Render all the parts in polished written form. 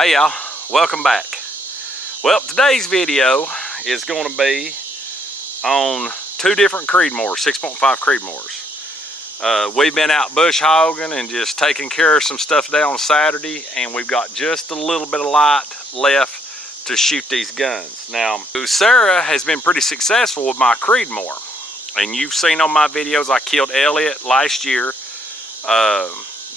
Hey y'all, welcome back. Well, today's video is going to be on two different Creedmoors, 6.5 Creedmoors. We've been out bush hogging and just taking care of some stuff down on Saturday, and we've got just a little bit of light left to shoot these guns. Now, Sarah has been pretty successful with my Creedmoor, and you've seen on my videos I killed Elliot last year.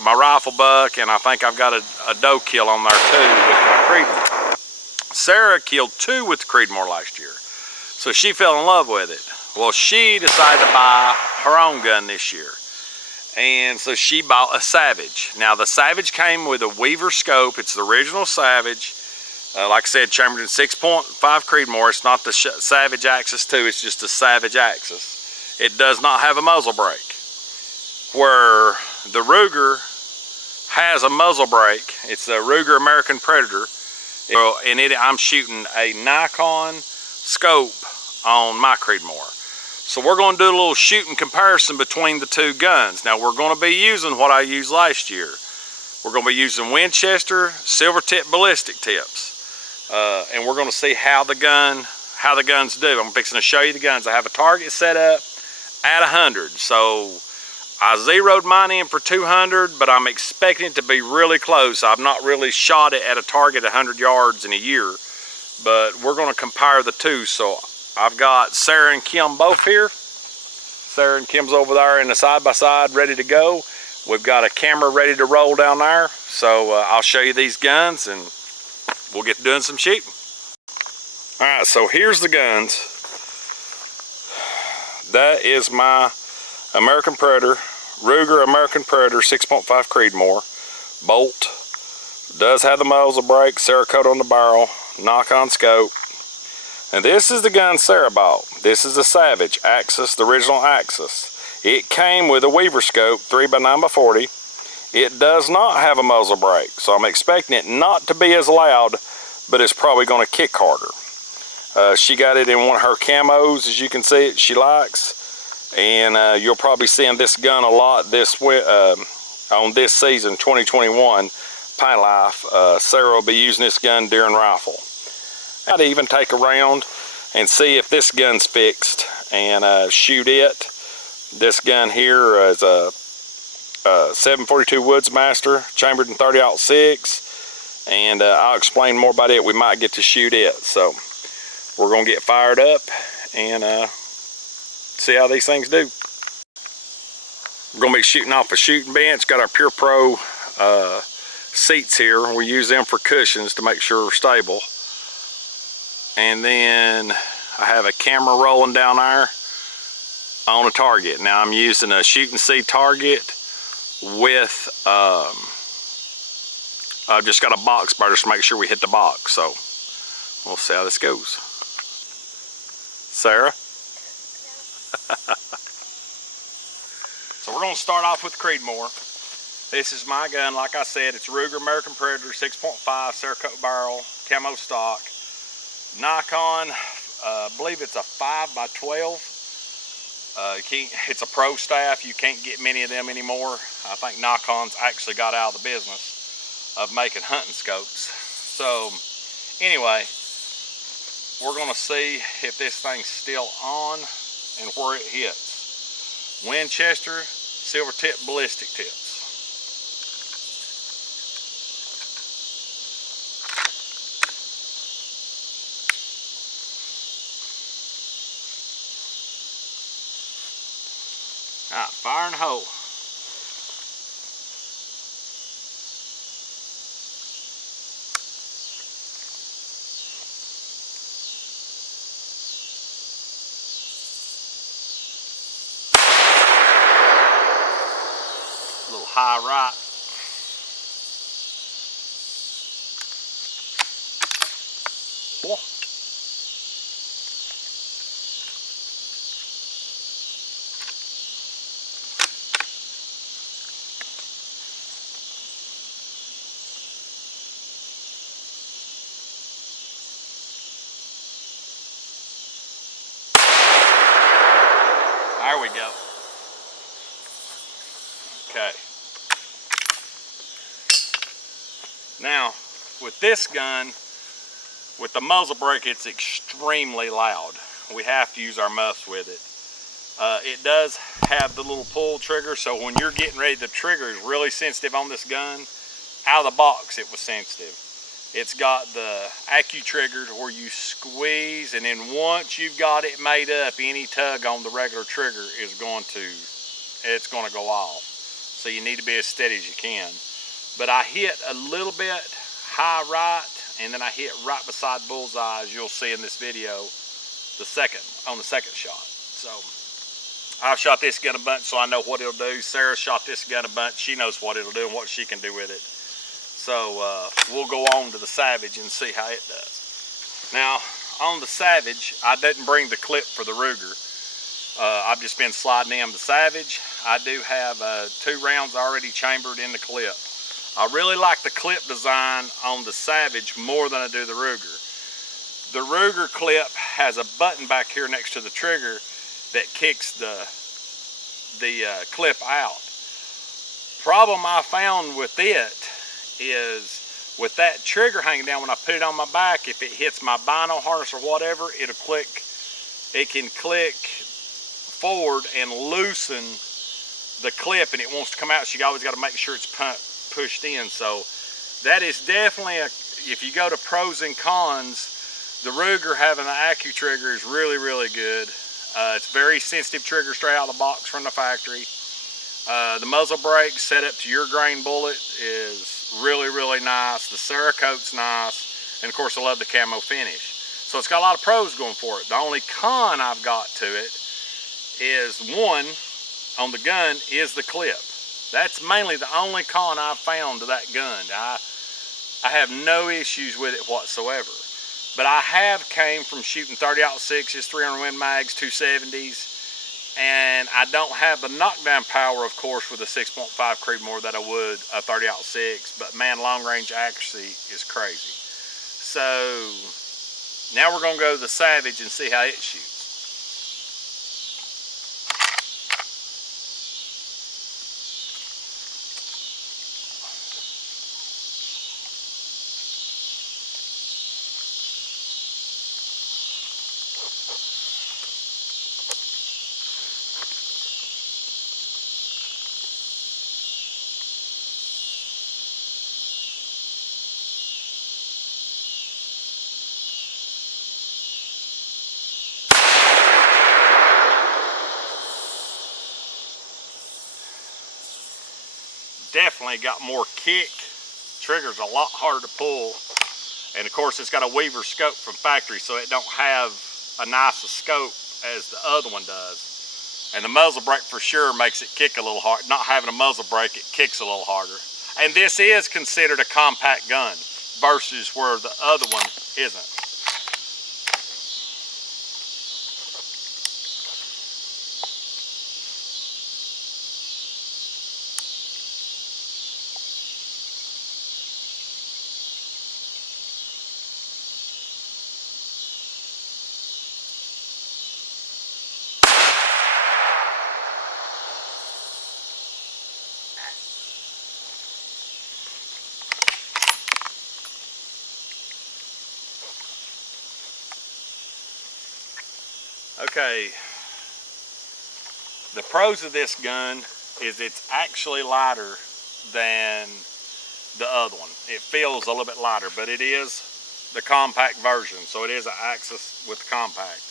My rifle buck, and I think I've got a doe kill on there too with my Creedmoor. Sarah killed two with the Creedmoor last year, so she fell in love with it. Well, she decided to buy her own gun this year, and so she bought a Savage. Now the Savage came with a Weaver scope. It's the original Savage. Like I said, chambered in 6.5 Creedmoor. It's not the Savage Axis 2, it's just a Savage Axis. It does not have a muzzle brake, where the Ruger has a muzzle brake. It's the Ruger American Predator. In it, I'm shooting a Nikon scope on my Creedmoor. So we're going to do a little shooting comparison between the two guns. Now we're going to be using what I used last year. We're going to be using Winchester silver tip ballistic tips. And we're going to see how the guns do. I'm fixing to show you the guns. I have a target set up at 100. So I zeroed mine in for 200, but I'm expecting it to be really close. I've not really shot it at a target 100 yards in a year, but we're going to compare the two. So I've got Sarah and Kim both here. Sarah and Kim's over there in the side-by-side ready to go. We've got a camera ready to roll down there. So I'll show you these guns and we'll get to doing some shooting. All right, so here's the guns. That is my American Predator, Ruger American Predator 6.5 Creedmoor. Bolt. Does have the muzzle brake, Cerakote on the barrel, knock-on scope. And this is the gun Sarah bought. This is the Savage Axis, the original Axis. It came with a Weaver scope, 3x9x40. It does not have a muzzle brake, so I'm expecting it not to be as loud, but it's probably going to kick harder. She got it in one of her camos, as you can see it, she likes. And you'll probably see this gun a lot on this season, 2021 Paint Life. Sarah will be using this gun during rifle. I'd even take a round and see if this gun's fixed and shoot it. This gun here is a 742 Woodsmaster, chambered in 30-06, and I'll explain more about it. We might get to shoot it. So we're gonna get fired up and see how these things do. We're going to be shooting off a shooting bench. Got our Pure Pro seats here. We use them for cushions to make sure we're stable. And then I have a camera rolling down there on a target. Now I'm using a Shoot and See target with, I've just got a box bar just to make sure we hit the box. So we'll see how this goes. Sarah? So we're going to start off with Creedmoor. This is my gun. Like I said, it's Ruger American Predator 6.5 Cerakote barrel, camo stock, Nikon. I believe it's a 5x12. It's a pro staff. You can't get many of them anymore. I think Nikon's actually got out of the business of making hunting scopes. So anyway, we're going to see if this thing's still on and where it hits. Winchester silver tip ballistic tips. All right, fire in the hole. A little high right. Whoa. There we go. Okay. Now, with this gun, with the muzzle brake, it's extremely loud. We have to use our muffs with it. It does have the little pull trigger, so when you're getting ready, the trigger is really sensitive on this gun. Out of the box, it was sensitive. It's got the accu trigger where you squeeze, and then once you've got it made up, any tug on the regular trigger is going to go off. So you need to be as steady as you can. But I hit a little bit high right, and then I hit right beside bullseye, as you'll see in this video, on the second shot. So I've shot this gun a bunch, so I know what it'll do. Sarah shot this gun a bunch. She knows what it'll do and what she can do with it. So we'll go on to the Savage and see how it does. Now, on the Savage, I didn't bring the clip for the Ruger. I've just been sliding in the Savage. I do have 2 rounds already chambered in the clip. I really like the clip design on the Savage more than I do the Ruger. The Ruger clip has a button back here next to the trigger that kicks the clip out. Problem I found with it is with that trigger hanging down, when I put it on my back, if it hits my bino harness or whatever, it can click forward and loosen the clip, and it wants to come out, so you always got to make sure it's pushed in. So that is definitely if you go to pros and cons, the Ruger having the accu trigger is really, really good. It's very sensitive trigger straight out of the box from the factory. The muzzle brake set up to your grain bullet is really, really nice. The Cerakote's nice, and of course I love the camo finish. So it's got a lot of pros going for it. The only con I've got to it is, one, on the gun is the clip. That's mainly the only con I've found to that gun. I have no issues with it whatsoever. But I have came from shooting 30-06s, 300 Win Mags, 270s, and I don't have the knockdown power, of course, with a 6.5 Creedmoor that I would a 30-06, but man, long range accuracy is crazy. So now we're gonna go to the Savage and see how it shoots. Definitely got more kick. Trigger's a lot harder to pull, and of course it's got a Weaver scope from factory, so it don't have a nice a scope as the other one does. And the muzzle brake for sure makes it kick a little hard. Not having a muzzle brake, it kicks a little harder. And this is considered a compact gun versus where the other one isn't. Okay, the pros of this gun is it's actually lighter than the other one. It feels a little bit lighter, but it is the compact version, so it is an Axis with the compact.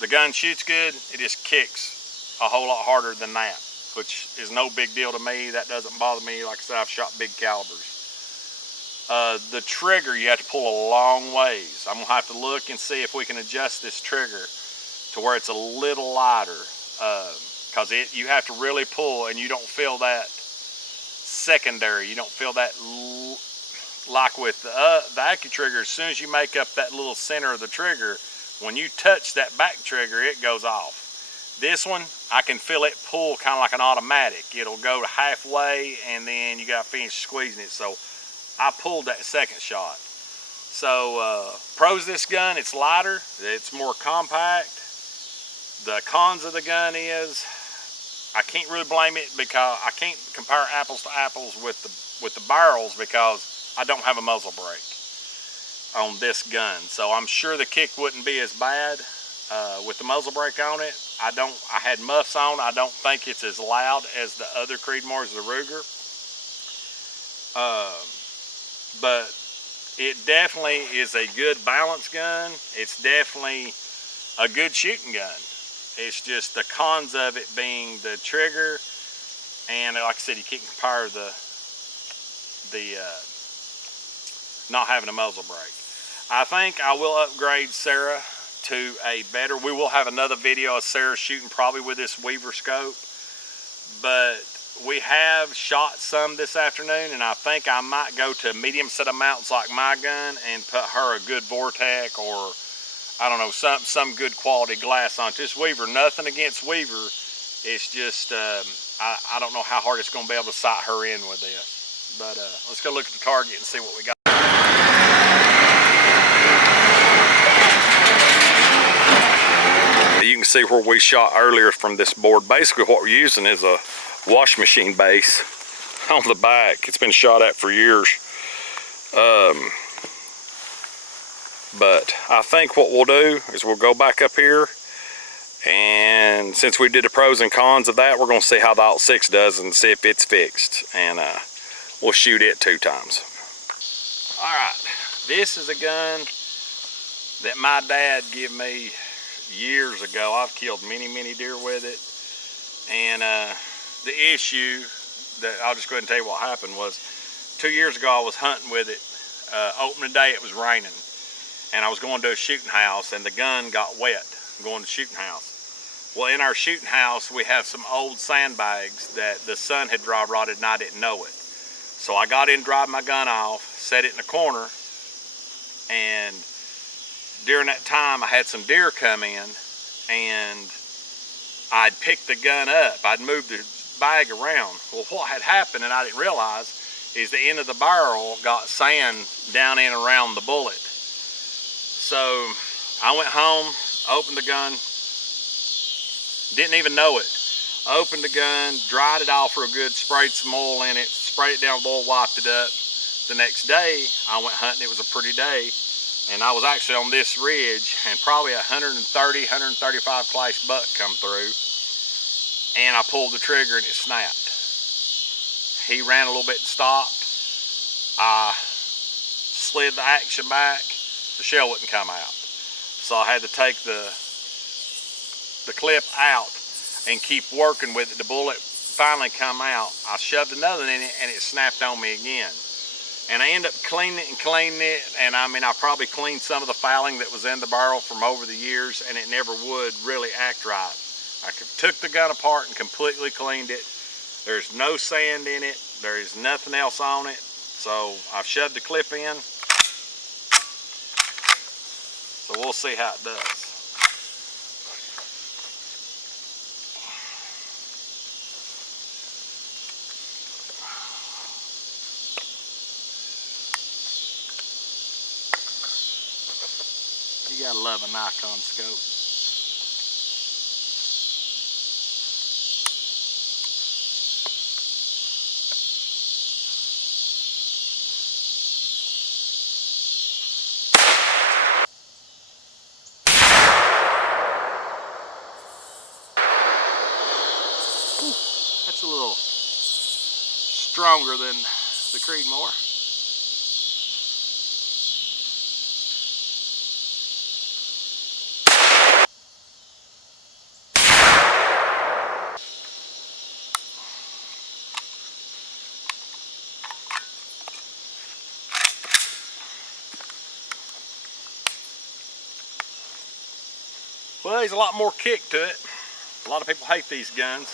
The gun shoots good, it just kicks a whole lot harder than that, which is no big deal to me. That doesn't bother me. Like I said, I've shot big calibers. The trigger, you have to pull a long ways. I'm gonna have to look and see if we can adjust this trigger to where it's a little lighter, because you have to really pull, and you don't feel that secondary. You don't feel that like with the accu trigger. As soon as you make up that little center of the trigger, when you touch that back trigger, it goes off. This one, I can feel it pull kind of like an automatic. It'll go halfway, and then you got to finish squeezing it. So I pulled that second shot. So pros of this gun, it's lighter, it's more compact. The cons of the gun is I can't really blame it because I can't compare apples to apples with the barrels because I don't have a muzzle brake on this gun. So I'm sure the kick wouldn't be as bad with the muzzle brake on it. I had muffs on. I don't think it's as loud as the other Creedmoors, the Ruger. But it definitely is a good balance gun. It's definitely a good shooting gun. It's just the cons of it being the trigger, and like I said, you can't compare the not having a muzzle brake. I think I will upgrade Sarah to a better. We will have another video of Sarah shooting probably with this Weaver scope, but we have shot some this afternoon, and I think I might go to a medium set of mounts like my gun and put her a good Vortex, or I don't know, some good quality glass on this Weaver. Nothing against Weaver. It's just I don't know how hard it's going to be able to sight her in with this. But let's go look at the target and see what we got. You can see where we shot earlier from this board. Basically what we're using is a wash machine base on the back. It's been shot at for years. But I think what we'll do is we'll go back up here, and since we did the pros and cons of that, we're going to see how the Alt 6 does and see if it's fixed, and we'll shoot it 2 times. Alright, this is a gun that my dad gave me years ago. I've killed many deer with it, and the issue that I'll just go ahead and tell you what happened was 2 years ago I was hunting with it. Opening day it was raining, and I was going to a shooting house, and the gun got wet going to the shooting house. Well, in our shooting house we have some old sandbags that the sun had dry rotted and I didn't know it. So I got in, dried my gun off, set it in the corner, and during that time I had some deer come in, and I'd picked the gun up. I'd moved the bag around. Well, what had happened, and I didn't realize, is the end of the barrel got sand down in around the bullet. So I went home, opened the gun, didn't even know it. Opened the gun, dried it off real good, sprayed some oil in it, sprayed it down with oil, wiped it up. The next day I went hunting. It was a pretty day, and I was actually on this ridge, and probably 135 class buck come through, and I pulled the trigger and it snapped. He ran a little bit and stopped. I slid the action back. The shell wouldn't come out. So I had to take the clip out and keep working with it. The bullet finally come out. I shoved another in it and it snapped on me again. And I ended up cleaning it, and I mean, I probably cleaned some of the fouling that was in the barrel from over the years, and it never would really act right. I took the gun apart and completely cleaned it. There's no sand in it. There is nothing else on it. So I've shoved the clip in. So we'll see how it does. You gotta love a Nikon scope. That's a little stronger than the Creedmoor. Well, there's a lot more kick to it. A lot of people hate these guns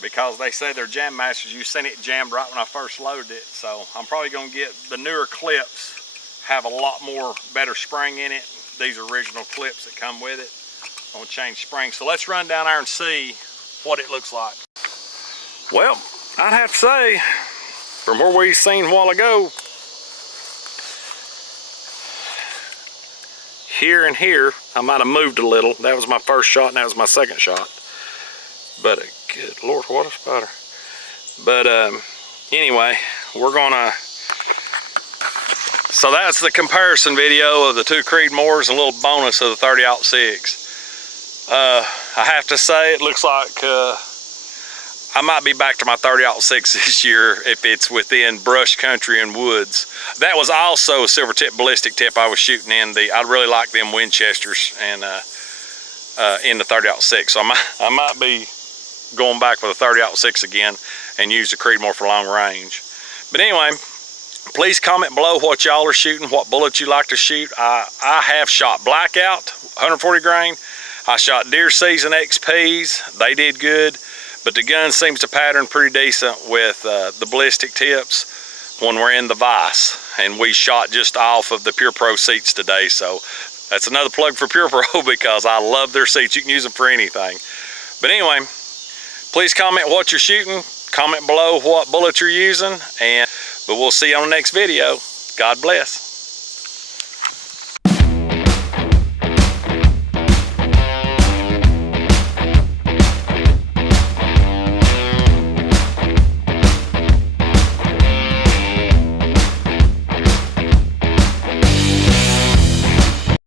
because they say they're jam masters. You seen it jammed right when I first loaded it. So I'm probably gonna get the newer clips, have a lot more better spring in it. These are original clips that come with it. I'm gonna change springs. So let's run down there and see what it looks like. Well, I'd have to say, from where we seen a while ago, here and here, I might have moved a little. That was my first shot and that was my second shot. But Good Lord, what a spider. But anyway, we're gonna, so that's the comparison video of the two Creedmoors and a little bonus of the 30-06. I have to say, it looks like I might be back to my 30-06 this year if it's within brush country and woods. That was also a silver tip ballistic tip I was shooting in the, I really like them Winchesters and in the 30-06. So I might be going back with a 30-06 again and use the Creedmoor for long range. But anyway, please comment below what y'all are shooting, what bullets you like to shoot. I have shot blackout, 140 grain. I shot deer season XPs, they did good. But the gun seems to pattern pretty decent with the ballistic tips when we're in the vise. And we shot just off of the Pure Pro seats today. So that's another plug for Pure Pro because I love their seats. You can use them for anything. But anyway, please comment what you're shooting. Comment below what bullet you're using. But we'll see you on the next video. God bless.